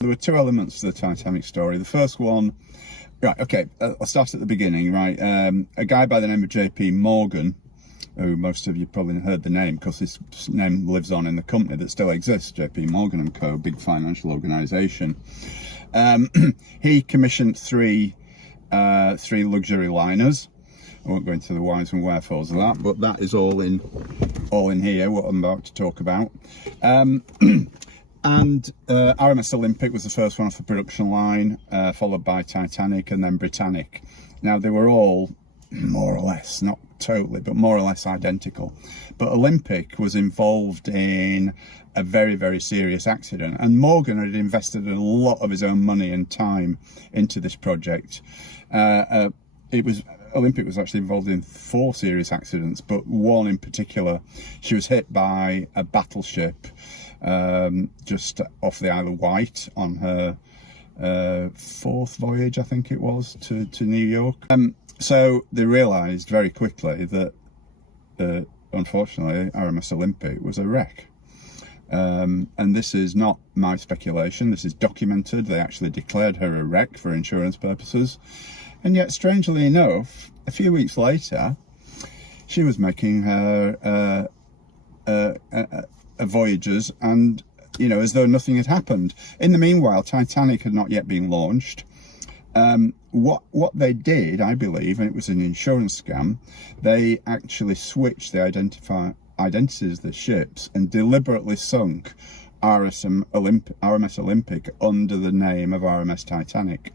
There were two elements to the Titanic story. The first one, right, okay, I'll start at the beginning, right? A guy by the name of JP Morgan, who most of you probably heard the name because his name lives on in the company that still exists, JP Morgan and Co., big financial organisation. He commissioned three luxury liners. I won't go into the whys and wherefores of that, but that is all in here, what I'm about to talk about. And RMS Olympic was the first one off the production line, followed by Titanic and then Britannic. Now, they were all more or less, not totally, but more or less identical. But Olympic was involved in a very, very serious accident, and Morgan had invested a lot of his own money and time into this project. Olympic was actually involved in 4 serious accidents, but one in particular, she was hit by a battleship just off the Isle of Wight on her 4th voyage, I think it was, to New York. So they realised very quickly that, unfortunately, RMS Olympic was a wreck. And this is not my speculation, this is documented. They actually declared her a wreck for insurance purposes. And yet, strangely enough, a few weeks later, she was making her voyages, and, you know, as though nothing had happened. In the meanwhile, Titanic had not yet been launched. What they did, I believe, and it was an insurance scam, they actually switched the identities of the ships and deliberately sunk RMS Olympic under the name of RMS Titanic.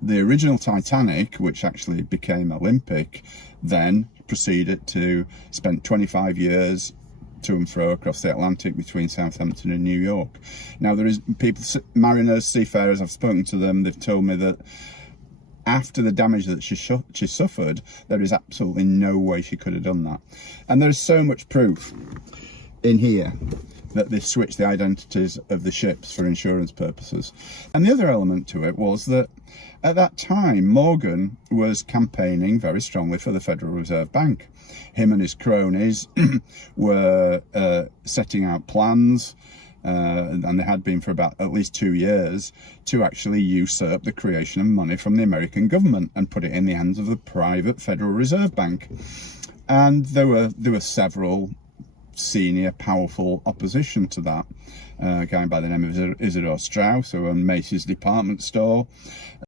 The original Titanic, which actually became Olympic, then proceeded to spend 25 years to and fro across the Atlantic between Southampton and New York. Now, there is people, mariners, seafarers, I've spoken to them, they've told me that after the damage that she suffered, there is absolutely no way she could have done that. And there's so much proof in here that they switched the identities of the ships for insurance purposes. And the other element to it was that at that time, Morgan was campaigning very strongly for the Federal Reserve Bank. Him and his cronies were setting out plans, and they had been for about at least 2 years, to actually usurp the creation of money from the American government and put it in the hands of the private Federal Reserve Bank. And there were several senior, powerful opposition to that. A guy by the name of Isidor Straus, who owned Macy's department store,